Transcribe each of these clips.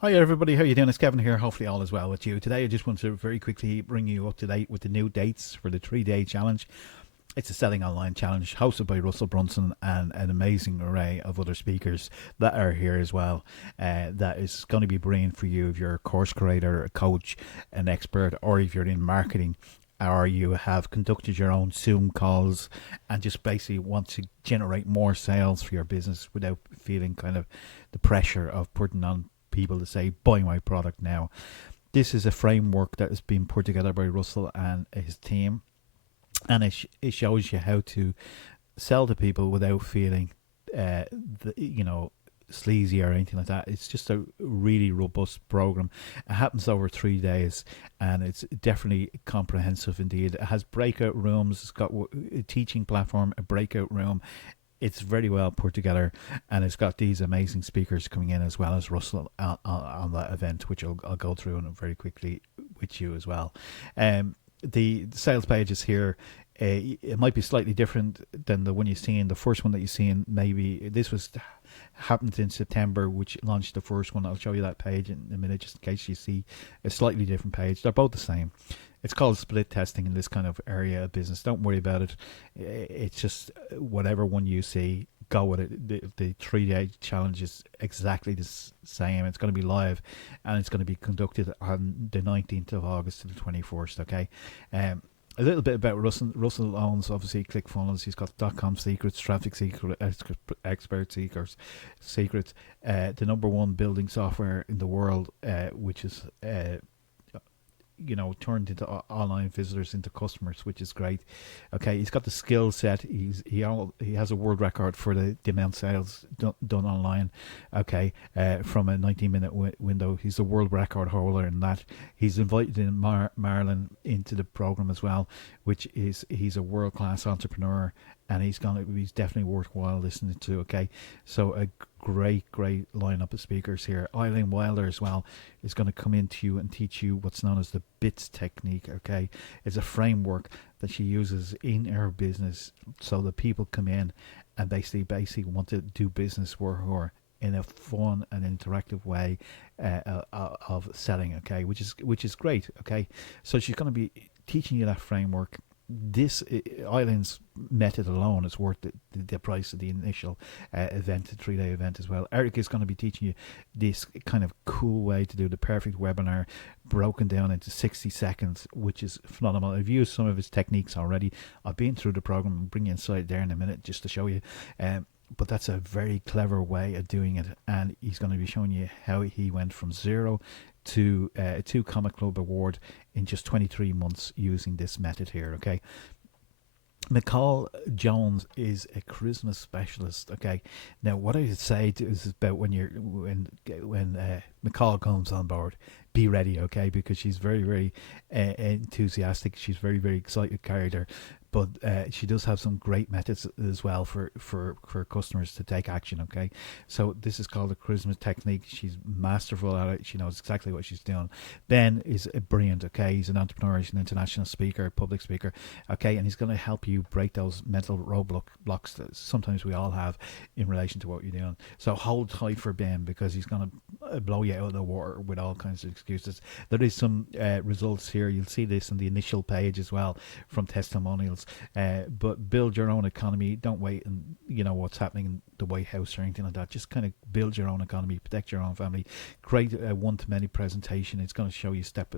Hi everybody, how you doing? It's Kevin here. Hopefully all is well with you. Today I just want to very quickly bring you up to date with the new dates for the 3-day challenge. It's a selling online challenge hosted by Russell Brunson and an amazing array of other speakers that are here as well. That is going to be brilliant for you if you're a course creator, a coach, an expert, or if you're in marketing, or you have conducted your own Zoom calls and just basically want to generate more sales for your business without feeling kind of the pressure of putting on people to say, buy my product now. This is a framework that has been put together by Russell and his team, and it shows you how to sell to people without feeling, the, sleazy or anything like that. It's just a really robust program. It happens over 3 days, and it's definitely comprehensive indeed. It has breakout rooms. It's got a teaching platform, a breakout room. It's very well put together, and it's got these amazing speakers coming in as well as Russell on that event, which I'll go through very quickly with you as well. The sales pages here, it might be slightly different than the one you see in the first one that you see in. Maybe this was happened in September, which launched the first one. I'll show you that page in a minute, just in case you see a slightly different page. They're both the same. It's called split testing in this kind of area of business. Don't worry about it. It's just whatever one you see, go with it. The 3-day challenge is exactly the same. It's going to be live, and it's going to be conducted on the 19th of August to the 21st. Okay. A little bit about Russell. Russell owns obviously ClickFunnels. He's got .com secrets, traffic secret, expert seekers, secrets. The number one building software in the world, which is turned into online visitors into customers, which is great. Okay, he's got the skill set. He has a world record for the amount of sales done online. Okay, from a 19-minute window, he's a world record holder in that. He's invited in Marilyn into the program as well, which is he's a world class entrepreneur, and he's definitely worthwhile listening to. Okay, so a great lineup of speakers here. Eileen Wilder as well is going to come into you and teach you what's known as the BITS technique. Okay, it's a framework that she uses in her business, so that people come in and basically want to do business with her in a fun and interactive way of selling. Okay, which is great. Okay, so she's going to be teaching you that framework. This Island's method alone is worth the price of the initial event, the 3-day event as well. Eric is going to be teaching you this kind of cool way to do the perfect webinar, broken down into 60 seconds, which is phenomenal. I've used some of his techniques already. I've been through the program and bring you inside there in a minute just to show you. But that's a very clever way of doing it, and he's going to be showing you how he went from zero to a 2 Comic Club award in just 23 months using this method here. Okay, McCall Jones is a charisma specialist. Okay, now what I would say is about when McCall comes on board, be ready. Okay, because she's very enthusiastic. She's very excited character, but she does have some great methods as well for customers to take action. Okay, so this is called the charisma technique. She's masterful at it. She knows exactly what she's doing. Ben is brilliant. Okay, he's an entrepreneur. He's an international speaker, public speaker. Okay, and he's going to help you break those mental roadblocks that sometimes we all have in relation to what you're doing. So hold tight for Ben, because he's going to blow you out of the water with all kinds of excuses. There is some results here. You'll see this in the initial page as well from testimonials. But build your own economy. Don't wait and what's happening in the White House or anything like that. Just kind of build your own economy, protect your own family. Create a one-to-many presentation. It's going to show you step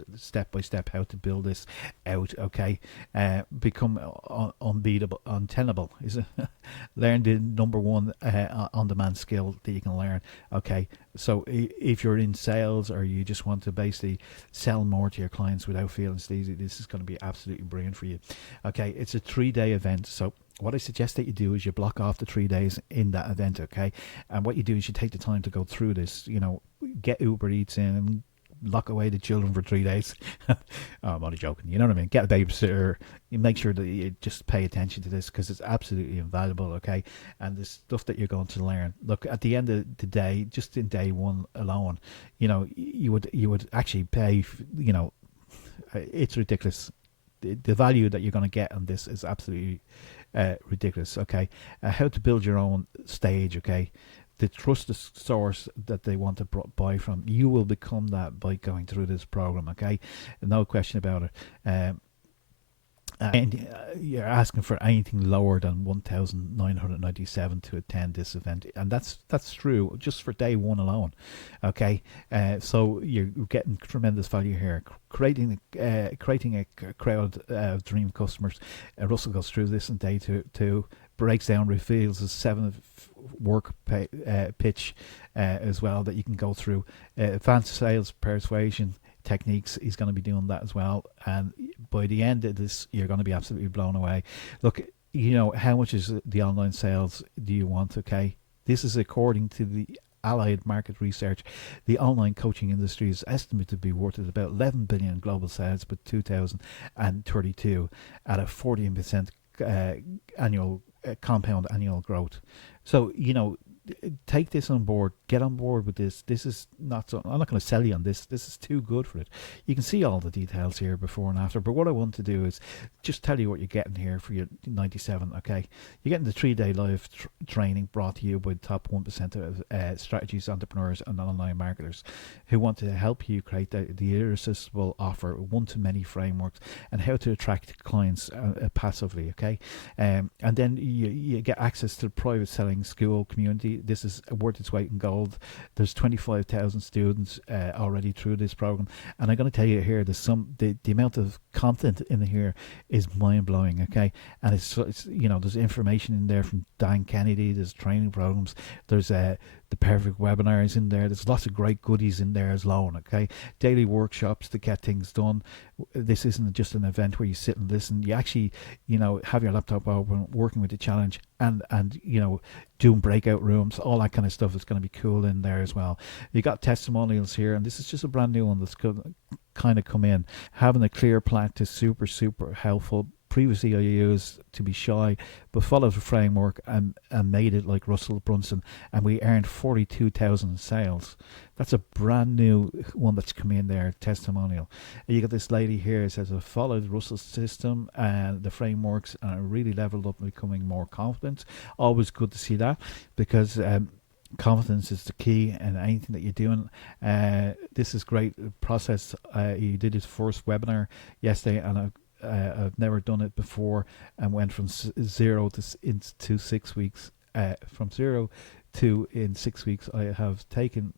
by step how to build this out. Okay, become unbeatable, untenable. Is it? Learn the number one on-demand skill that you can learn. Okay, so if you're in sales or you just want to basically sell more to your clients without feeling sleazy, this is going to be absolutely brilliant for you. Okay, it's a 3-day event, so what I suggest that you do is you block off the 3 days in that event. Okay, and what you do is you take the time to go through this. Get Uber Eats in and lock away the children for 3 days. Oh, I'm only joking. You know what I mean? Get a babysitter. You make sure that you just pay attention to this, because it's absolutely invaluable. Okay, and the stuff that you're going to learn. Look, at the end of the day, just in day one alone, you would actually pay. It's ridiculous. The value that you're going to get on this is absolutely ridiculous. Okay, how to build your own stage. Okay, the trusted source that they want to buy from. You will become that by going through this program, okay? No question about it. And you're asking for anything lower than 1,997 to attend this event, and that's true just for day one alone. Okay, so you're getting tremendous value here, creating a crowd of dream customers. Russell goes through this in day two, breaks down, reveals a 7 work pitch as well that you can go through. Advanced sales persuasion techniques, he's going to be doing that as well, and by the end of this you're going to be absolutely blown away. Look, how much is the online sales do you want? Okay, this is according to the Allied Market Research. The online coaching industry is estimated to be worth about 11 billion global sales by 2032 at a 14% annual compound annual growth. So take this on board, get on board with this. This is not so, I'm not going to sell you on this. This is too good for it. You can see all the details here before and after, but what I want to do is just tell you what you're getting here for your 97. Okay, you're getting the 3-day live training brought to you by the top 1% of strategies, entrepreneurs and online marketers who want to help you create the irresistible offer, one-to-many frameworks, and how to attract clients passively. Okay, and then you get access to the private selling school community. This is worth its weight in gold. There's 25,000 students already through this program, and I'm going to tell you here, the amount of content in here is mind-blowing. Okay, and it's there's information in there from Dan Kennedy. There's training programs. There's the perfect webinars in there. There's lots of great goodies in there as well. Okay, daily workshops to get things done. This isn't just an event where you sit and listen. You actually have your laptop open, working with the challenge, and doing breakout rooms, all that kind of stuff is going to be cool in there as well. You got testimonials here, and this is just a brand new one that's kind of come in. Having a clear plan is super helpful. Previously I used to be shy, but followed the framework and made it like Russell Brunson, and we earned 42,000 sales. That's a brand new one that's come in there, testimonial. And you got this lady here that says, I followed Russell's system and the frameworks, and I really leveled up, becoming more confident. Always good to see that, because confidence is the key in anything that you're doing. This is great process. He did his first webinar yesterday, and I've never done it before, and went from 0 to 6 weeks. From 0 to in 6 weeks, I have taken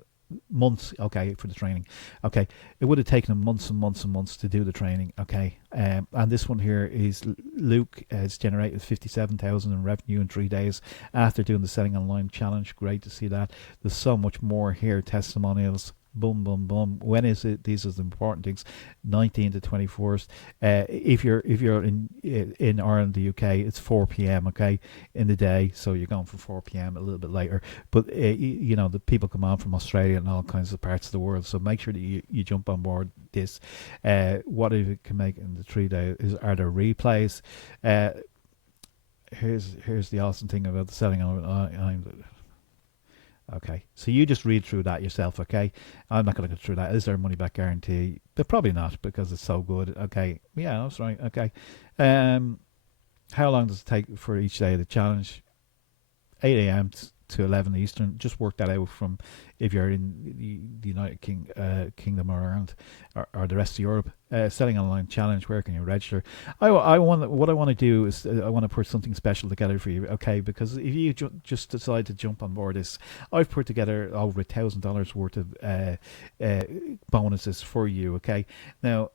months, okay, for the training. Okay, it would have taken him months and months and months to do the training. Okay, and this one here is Luke has generated 57,000 in revenue in 3 days after doing the Selling Online Challenge. Great to see that. There's so much more here. Testimonials. Boom, boom, boom. When is it? These are the important things. 19th to 21st. If you're in Ireland, the UK, it's 4 p.m. Okay, in the day. So you're going from 4 p.m. a little bit later. But the people come on from Australia and all kinds of parts of the world. So make sure that you jump on board this. What if it can make in the 3 days? Are there replays? Here's the awesome thing about the Selling Online. Okay, so you just read through that yourself. Okay, I'm not going to go through that. Is there a money back guarantee? But probably not, because it's so good. Okay, yeah, that's right. Okay, how long does it take for each day of the challenge? 8 a.m. to 11 Eastern. Just work that out from if you're in the United Kingdom or Ireland or the rest of Europe. Selling Online Challenge, where can you register? What I want to do is I want to put something special together for you, okay? Because if you just decide to jump on board this, I've put together over $1,000 worth of bonuses for you, okay? Now,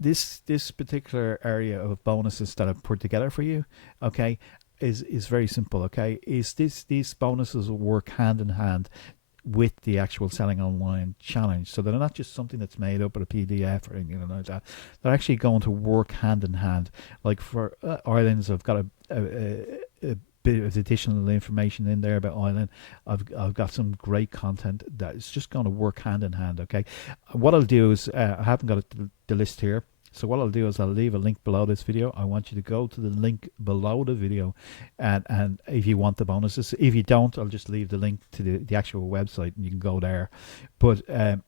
this particular area of bonuses that I've put together for you, okay, is very simple. Okay, these bonuses will work hand in hand with the actual Selling Online Challenge, so they're not just something that's made up of a PDF or anything like that. They're actually going to work hand in hand. Like for Ireland's, I've got a bit of additional information in there about Ireland. I've got some great content that is just going to work hand in hand. Okay, what I'll do is I haven't got the list here. So what I'll do is I'll leave a link below this video. I want you to go to the link below the video, and if you want the bonuses. If you don't, I'll just leave the link to the actual website and you can go there. But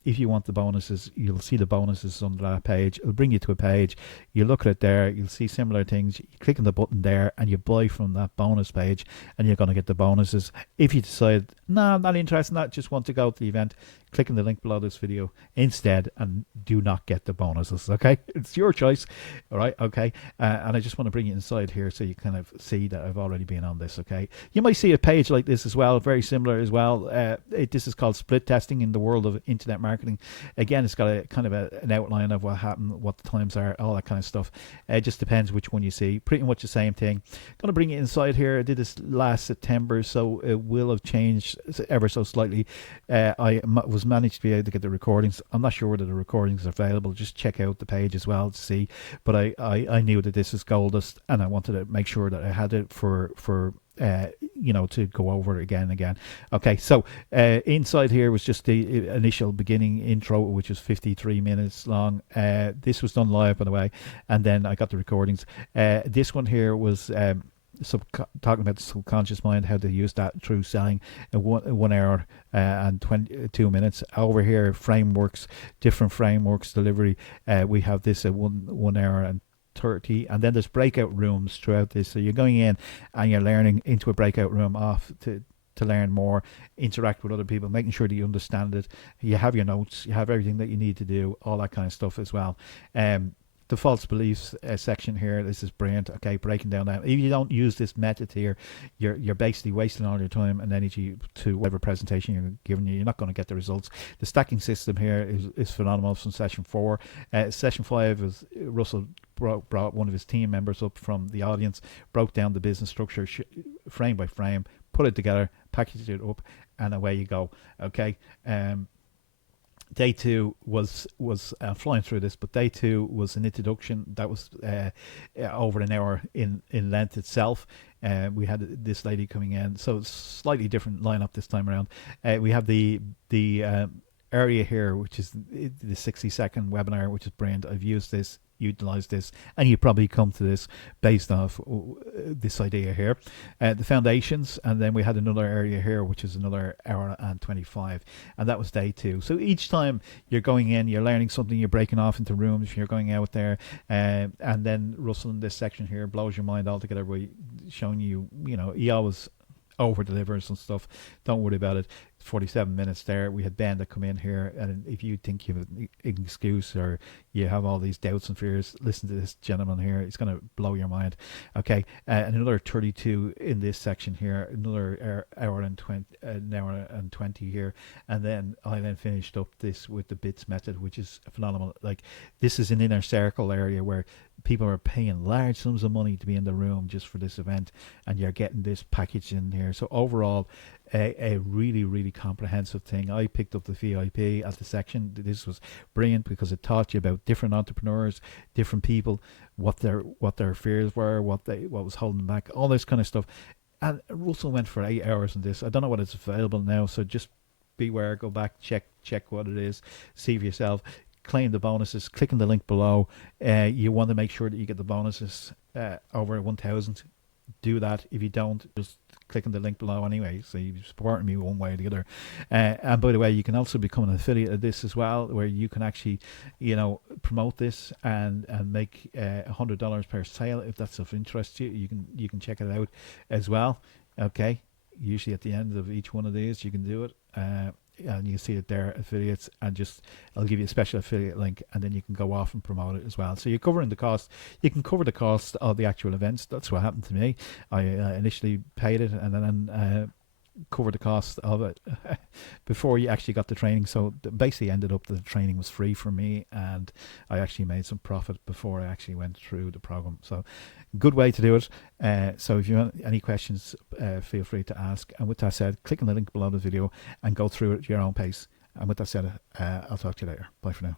if you want the bonuses, you'll see the bonuses under that page. It'll bring you to a page. You look at it there. You'll see similar things. You click on the button there, and you buy from that bonus page, and you're going to get the bonuses. If you decide, no, I'm not interested in that, just want to go to the event, click on the link below this video instead, and do not get the bonuses. Okay, it's your choice. All right. Okay. And I just want to bring you inside here so you kind of see that I've already been on this. Okay. You might see a page like this as well, very similar as well. This is called split testing in the world of internet marketing. Again, it's got a kind of an outline of what happened, what the times are, all that kind of stuff. It just depends which one you see. Pretty much the same thing. Going to bring you inside here. I did this last September, so it will have changed ever so slightly. I was managed to be able to get the recordings. I'm not sure whether the recordings are available. Just check out the page as well to see. But I knew that this is gold dust, and I wanted to make sure that I had it for to go over it again and again. Okay, so inside here was just the initial beginning intro, which was 53 minutes long. This was done live, by the way, and then I got the recordings. This one here was talking about the subconscious mind, how to use that through selling in 1 hour and 22 minutes. Over here, frameworks, different frameworks, delivery. We have this at 1 hour and 30, and then there's breakout rooms throughout this. So you're going in and you're learning into a breakout room off to learn more, interact with other people, making sure that you understand it. You have your notes, you have everything that you need to do, all that kind of stuff as well. The false beliefs section here, this is brilliant. Okay, breaking down that. If you don't use this method here, you're basically wasting all your time and energy to whatever presentation you're giving you. You're not going to get the results. The stacking system here is phenomenal from session 4. Session 5 is Russell brought one of his team members up from the audience, broke down the business structure frame by frame, put it together, packaged it up, and away you go. Okay. Day 2 was flying through this, but day 2 was an introduction that was over an hour in length itself. We had this lady coming in, so it's slightly different lineup this time around. We have the area here, which is the 60-second webinar, which is brilliant. I've used this, utilized this, and you probably come to this based off this idea here. The foundations, and then we had another area here, which is another hour and 25, and that was day 2. So each time you're going in, you're learning something, you're breaking off into rooms, you're going out there, and then Russell in this section here blows your mind altogether by showing you, he always over delivers and stuff. Don't worry about it. 47 minutes there. We had Ben that come in here, and if you think you have an excuse or you have all these doubts and fears, listen to this gentleman here. It's going to blow your mind. Okay, another 32 in this section here, another hour and 20 here, and then I finished up this with the bits method, which is phenomenal. Like, this is an inner circle area where people are paying large sums of money to be in the room just for this event, and you're getting this package in here. So overall, a really, really comprehensive thing. I picked up the VIP at the section. This was brilliant because it taught you about different entrepreneurs, different people, what their fears were, what was holding them back, all this kind of stuff. And Russell went for 8 hours on this. I don't know what it's available now, so just beware. Go back, check what it is, see for yourself. Claim the bonuses. Click on the link below. You want to make sure that you get the bonuses over 1,000. Do that. If you don't, just click on the link below anyway, so you're supporting me one way or the other. And by the way, you can also become an affiliate of this as well, where you can actually promote this and make $100 per sale. If that's of interest to you, you can check it out as well. Okay, usually at the end of each one of these you can do it, and you see it there, affiliates, and I'll give you a special affiliate link, and then you can go off and promote it as well. So you're covering the cost. You can cover the cost of the actual events. That's what happened to me. I initially paid it, and then cover the cost of it before you actually got the training. So basically ended up the training was free for me, and I actually made some profit before I actually went through the program. So good way to do it. So if you have any questions, feel free to ask. And with that said, click on the link below the video and go through it at your own pace. And with that said, I'll talk to you later. Bye for now.